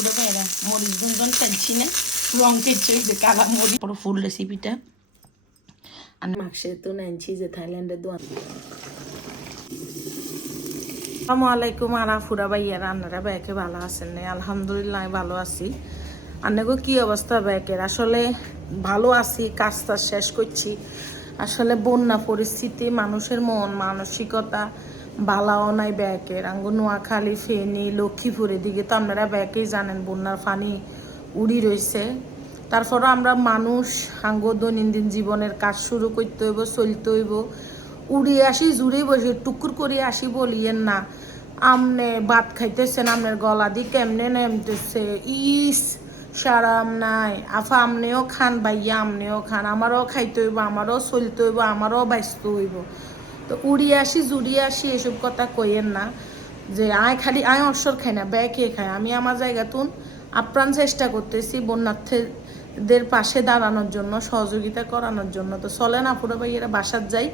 পুরো মরিচ গুঞ্জন ফেলছি না যে কালা মরিচ। পুরো ফুল রেসিপিটা আর মাকসে তো নেনছি যে থাইল্যান্ডের দোয়ান আসসালামু আলাইকুম ফুরা ভাইয়া রান্নারা ব্যাকে ভালো আছেন না? আলহামদুলিল্লাহ ভালো আছি। আন্নাগো কি অবস্থা ব্যাকের? আসলে ভালো আছি, কাজ শেষ করছি। আসলে বন্যা পরিস্থিতি, মানুষের মন, মানসিকতা বালাও নাই ব্যাকের আঙ্গু নোয়াখালী, ফেনী, লক্ষ্মীপুরের দিকে তো আপনারা ব্যাকেই জানেন, বন্যার পানি উড়ি রয়েছে তারপরও আমরা মানুষ আঙ্গ দৈনন্দিন জীবনের কাজ শুরু করতে হইব, চলতে হইব। উড়ে আসি, জুড়ে বসে টুকুর করে আসি বলিয়েন না। আমনে ভাত খাইতেছেন আপনার গলা দিয়ে কেমনে নেমতেছে? ইস, সারাম নাই। আফা, আমনেও খান ভাইয়া, আমনেও খান। আমারও খাইতে হইব, আমারও চলতে হইব, আমারও বাঁচতে হইব। তো উড়ি আসি, জুড়ি আসি, এসব কথা কইয়েন না। যে আয় খালি আয় অবসর খাই না, ব্যয় কে খায়? আমি আমার জায়গাতুন আপ্রাণ চেষ্টা করতেছি বন্যার্থীদের পাশে দাঁড়ানোর জন্য, সহযোগিতা করানোর জন্য। তো চলে না পুরো ভাইয়েরা, বাসার যাই।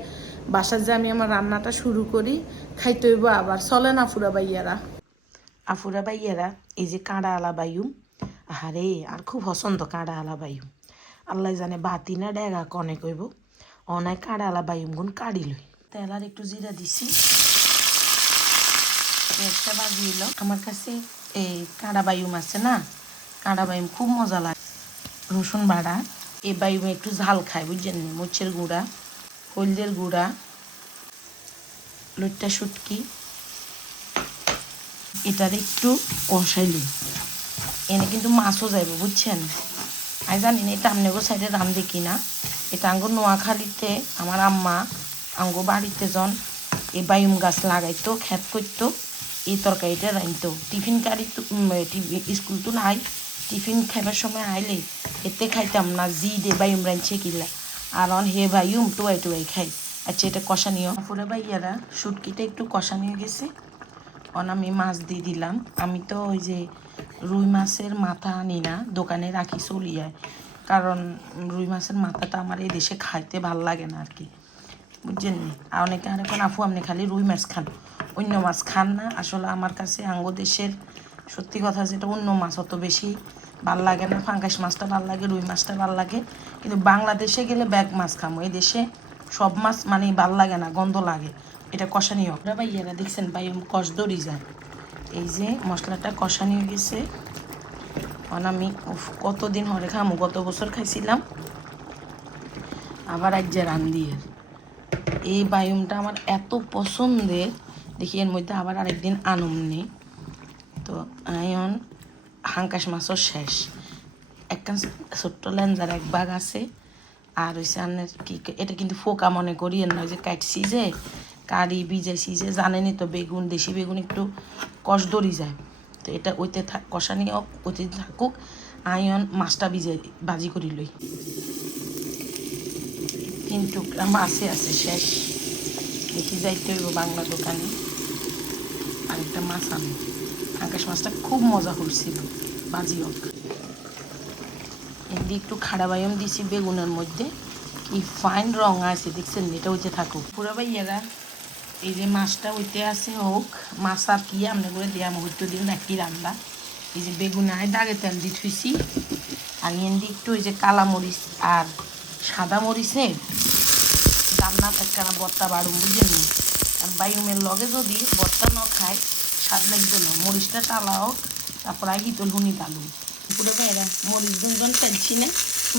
বাসার যে আমি আমার রান্নাটা শুরু করি, খাইতে হইব আবার। চলে না ফুরা বাইয়ারা আফুরা বাইয়ারা এই যে কাঁড়া আলা বায়ু আরে আর খুব পছন্দ কাঁড়া আলা বায়ু। আল্লাহ জানে বাতি না ডেগা কনে কইব। অনেক কাঁড়া আলা বায়ু গুণ কাড়ি লই। তেল আর একটু জিরা দিছি। পেঁয়াজটা বাজিল আমার কাছে এই কাঁড়া বায়ুম আছে না, কাঁড়া বায়ুম খুব মজা লাগে। রসুন বাড়া, এই বায়ুমে একটু ঝাল খায়, বুঝছেন নি? গুঁড়া, হলদের গুঁড়া, লইট্টা শুটকি, এটার একটু কষাইলি এনে কিন্তু মাছও যাইব, বুঝছেন? আমি জানি না, এটা আমনেগো সাইডে রান্ধে কিনা। এটা আঙ্গুর নোয়াখালীতে আমার আম্মা আঙ্গো বাড়িতে জন এই বায়ুম গাছ লাগাইতো, খেত করতো এই তরকারিটা রাঁধতো। টিফিন কারি স্কুল তো নাই, টিফিন খাইবার সময় আইলে এতে খাইতাম না, জি দে বায়ুম রাঁধছে কিলা। আর অন হে বায়ুম টুয়াই টুয়াই খাই। আচ্ছা এটা কষা কষানিও। পুরো ভাইয়ারা, শুটকিটা একটু কষানিয়ে গেছে। অন আমি মাছ দিয়ে দিলাম। আমি তো ওই যে রুই মাছের মাথা আনি না, দোকানে রাখি চলিয়ায়। কারণ রুই মাছের মাথাটা আমার এই দেশে খাইতে ভালো লাগে না আর কি। বুঝছেন নি? আর অনেকে আর এখন আফু আপনি খালি রুই মাছ খান। অন্য মাছ খান না। আসলে আমার কাছে আঙ্গ দেশের সত্যি কথা যেটা অন্য মাছ, অত বেশি ভালো লাগে না। ফাঙ্গাস মাছটা ভালো লাগে, রুই মাছটা ভালো লাগে। কিন্তু বাংলাদেশে গেলে ব্যাগ মাছ খামো। এই দেশে সব মাছ মানে ভালো লাগে না, গন্ধ লাগে। এটা কষানি হোক। ভাই, এরা দেখছেন ভাই কষ দড়ি যায়। এই যে মশলাটা কষানি হয়ে গেছে। কারণ আমি কতদিন হরে খামো? গত বছর খাইছিলাম। আবার এক যে রান্দিয়ের এই বায়ুমটা আমার এত পছন্দের। দেখি এর মধ্যে আবার আরেকদিন আনুম নেই তো আয়ন, হাঙ্কাশ মাছও শেষ। একখান ছোট্ট লেঞ্জার এক বাঘ আছে। আর ওই সামনের কি এটা কিন্তু ফোকা মনে করি, এর নয় যে কাটছি যে কারি ভিজাইছি যে জানেনি তো বেগুন, দেশি বেগুন একটু কষ দড়ি যায়। তো এটা ওইতে থাক কষানি হোক ওইতে থাকুক, আয়ন মাছটা ভিজাই বাজি করি লই। তিন টুকরা মাছে আছে শেষ। দেখি যাইতে হইব বাংলা দোকানে। আরেকটা মাছ আনো আকাশ মাছটা খুব মজা হয়েছিল বাজি হোক। এমনি একটু খাড়া বাইম দিছি বেগুনের মধ্যে। কি ফাইন রং আছে, দেখছেন? এটা হইতে থাকুক। পুরো ভাইয়েরা, এই যে মাছটা হইতে আছে হোক, মাছ আর কি আমরা করে দিয়া হইতে দিন নাকি রান্না। এই যে বেগুন আয় দাগে তেল দিয়ে থুইছি। আর এমনি একটু ওই যে কালা মরিচ আর সাদা মরিচের রান্নার একটা বত্তা বাড়ুম বুঝলেন বায়ুমের লগে যদি বত্তা ন খায়, স্বাদ লাগবে না। মরিচটা টালা হোক, তারপর আগে তো লুনি তালু পুরো এরা মরিচ গুঞ্জন ফেলছি না,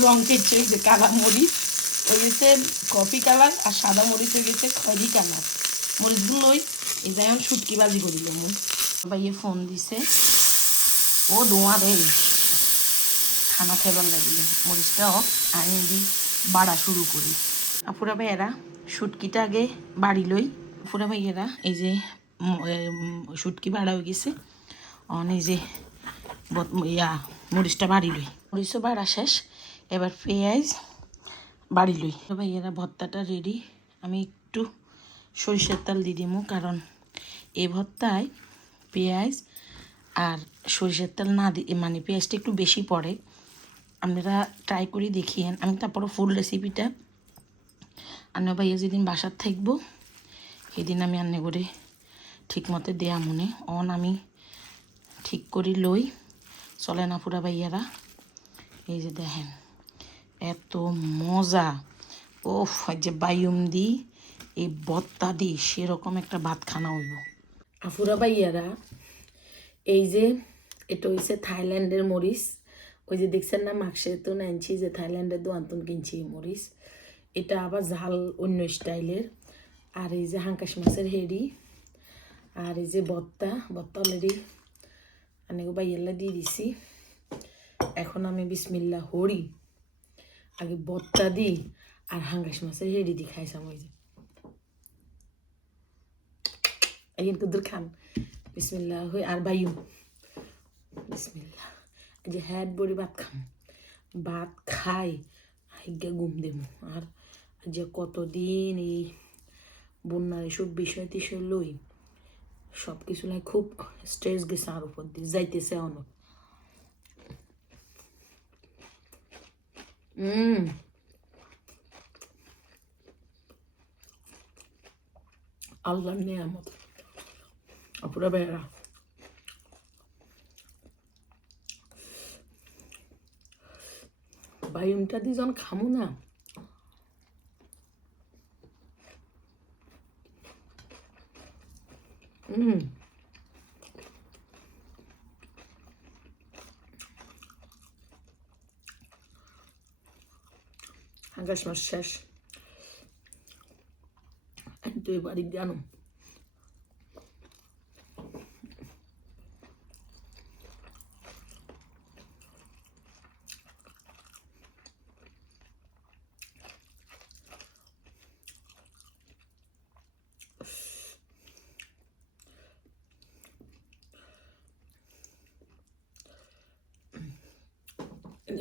রং কেছে ওই যে কালা মরিচ। ওই গেছে কফি কালার আর সাদা মরিচ হয়ে গেছে খয়রি কালার। মরিচগুলোই এই যেমন শুটকি বাজি করিল মুই ভাইয়ে ফোন দিছে, ও দোয়া রে, খানা খাইবার লাগলে মরিচটা হোক আমি দি। বাড়া শুরু করি। আপুরা ভাইয়েরা শুটকিটা আগে বাড়ি লই। আপুরা ভাইয়েরা, এই যে শুটকি বাড়া হয়ে গেছে। অন, এই যে ইয়া, মরিচটা বাড়ি লই। মরিচও বাড়া শেষ। এবার পেঁয়াজ বাড়ি লই। ভাইয়েরা, ভর্তাটা রেডি আমি একটু সরিষার তেল দিয়ে দিমু, কারণ এই ভর্তায় পেঁয়াজ আর সরিষার তেল না দি মানে পেঁয়াজটা একটু বেশি পড়ে। আপনারা ট্রাই করে দেখিয়েন। আমি তারপরে ফুল রেসিপিটা আন্না ভাইয়া যেদিন বাসার থাকব, সেদিন আমি আন্নে করে ঠিক মতো দেয়া মনে। অন আমি ঠিক করি লই। চলে না পুরা ভাইয়ারা। এই যে দেখেন, এত মজা। ও যে বায়ুম দি, এই বত্তা দি, সেরকম একটা ভাত খানা হইব। আফুরা ভাইয়ারা, এই যে এটা হইছে থাইল্যান্ডের মরিচ। ওই যে দেখছেন না মাক্সে তো নাইনছি যে থাইল্যান্ডের দোয়ান্তন কিনছি এই মরিচ। এটা আবার ঝাল অন্য স্টাইলের। আর এই যে হাঙ্কাশ মাছের হেডি, আর এই যে বত্তা বত্তা অলরেডি অনেক বাইয়াল্লা দিয়ে দিছি। এখন আমি বিসমিল্লা হরি, আগে বত্তা দিই, আর হাঙ্গাস মাছের হেডি দি খাইছাম ওই যে। একদিন কুদুর খান। বিসমিল্লা হই, আর বায়ু বিসমিল্লা যে হ্যাড বড়ি ভাত খাম ভাত খাই হাইগা ঘুম দেবো। আর যে কতদিন এই বন্যার এসব বিষয় টিষয় লই, সব কিছু লাই খুব স্ট্রেস গেছে আর উপর দিয়ে, যাইতেছে অনেক। হুম আল্লাহর নিয়ামত। অপুরা বেড়া খামু না হুম আকাশ মাস শেষ। তুই বাড়ি জানো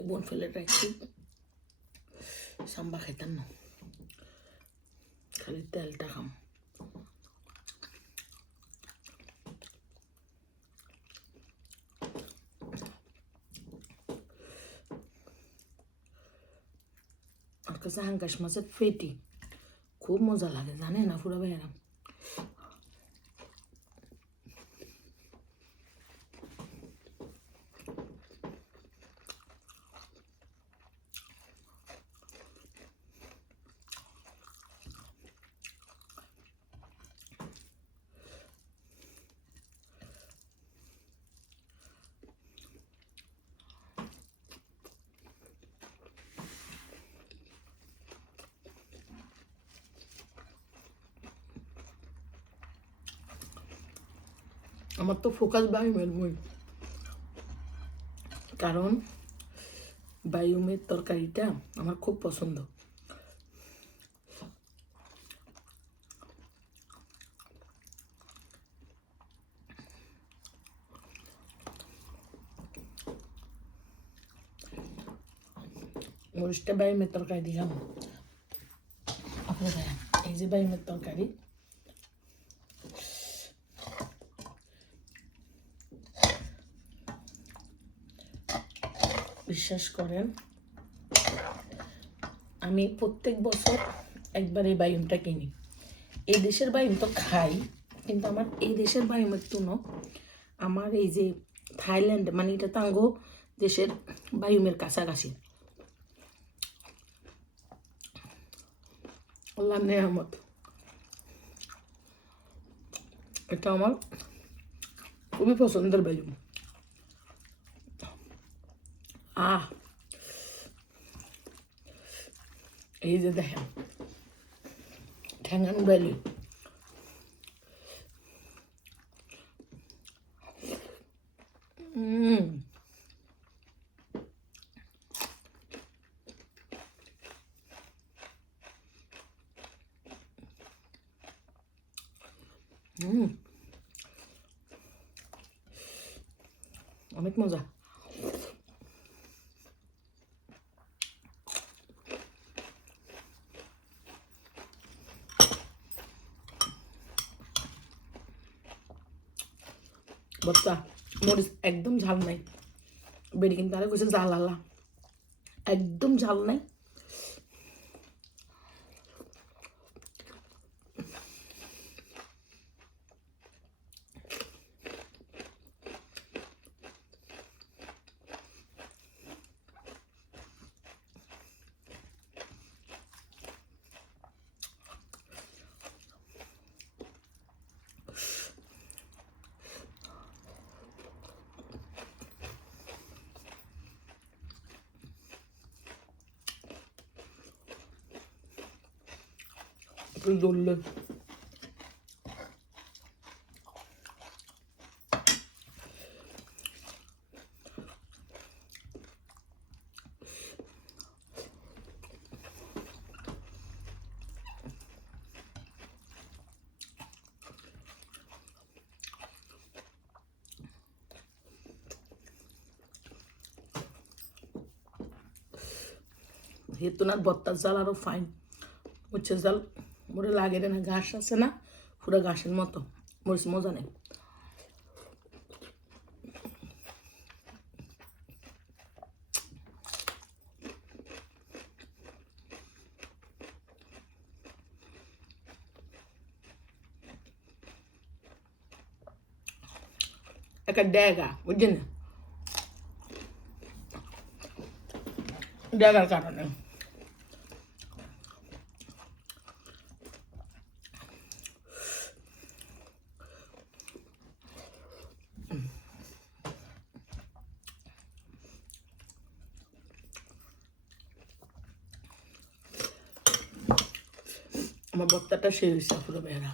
বোন ফেলে রাখছি সাম্বা খাইতাম না খালি তেলটা খাম আর কাছে হাঙ্কাশ মাছের ফেটি খুব মজা লাগে জানে না পুরো আমার তো ফোকাস বায়ুমের কারণ বায়ুমের তরকারিটা আমার খুব পছন্দ। মরিচটা বায়ুমের তরকারি দিলাম আপনারা এই যে বায়ুমের তরকারি বিশ্বাস করেন, আমি প্রত্যেক বছর একবার এই বায়ুমটা কিনি। এই দেশের বায়ুম তো খাই, কিন্তু আমার এই দেশের বায়ুমের তুনো আমার এই যে থাইল্যান্ড মানে এটা তাঙ্গো দেশের বায়ুমের কাছাকাছি। আল্লাহ এটা আমার খুবই পছন্দের বায়ুম। আহ এই যে দেখেন ঠ্যাঙ্গান ভ্যালি হুম হুম অনেক মজা বত্তা মরিচ একদম ঝাল নাই। বেরি কিন্তু আরে কইছে ঝাল আল্লাহ। একদম ঝাল নাই। Zolle. हे तुनात बत्तास जाल और फाईन उच्च जाल মোরে লাগে না ঘাস আছে না পুরো ঘাসের মতো মরিচ মজা নেই একটা ড্যাগা বুঝছেন ড্যাগার কারণে আমার বত্তাটা শেষ হয়েছে পুরো বেড়া।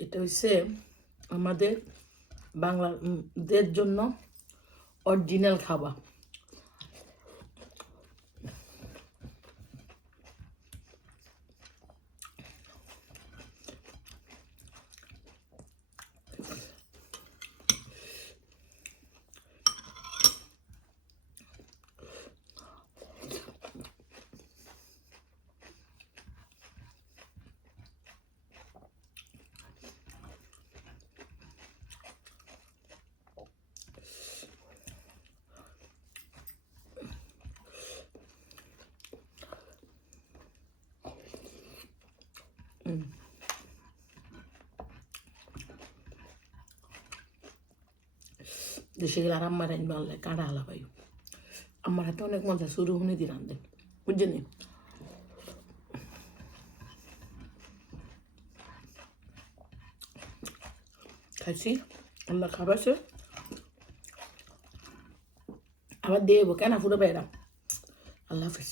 এটা হচ্ছে আমাদের বাংলাদের জন্য অরিজিনাল খাবার দেশে সেগুলো আর আম্মার আইন বাড়লে কাঁটা হালা পাই আমার হাতে অনেক মজা, শুরু হুনে দিয়ে রান্ধেন বুঝছেন খাইছি আল্লাহ খাবারছে আবার দেবো, কেন ফুটে বেড়া আল্লাহ হাফিজ।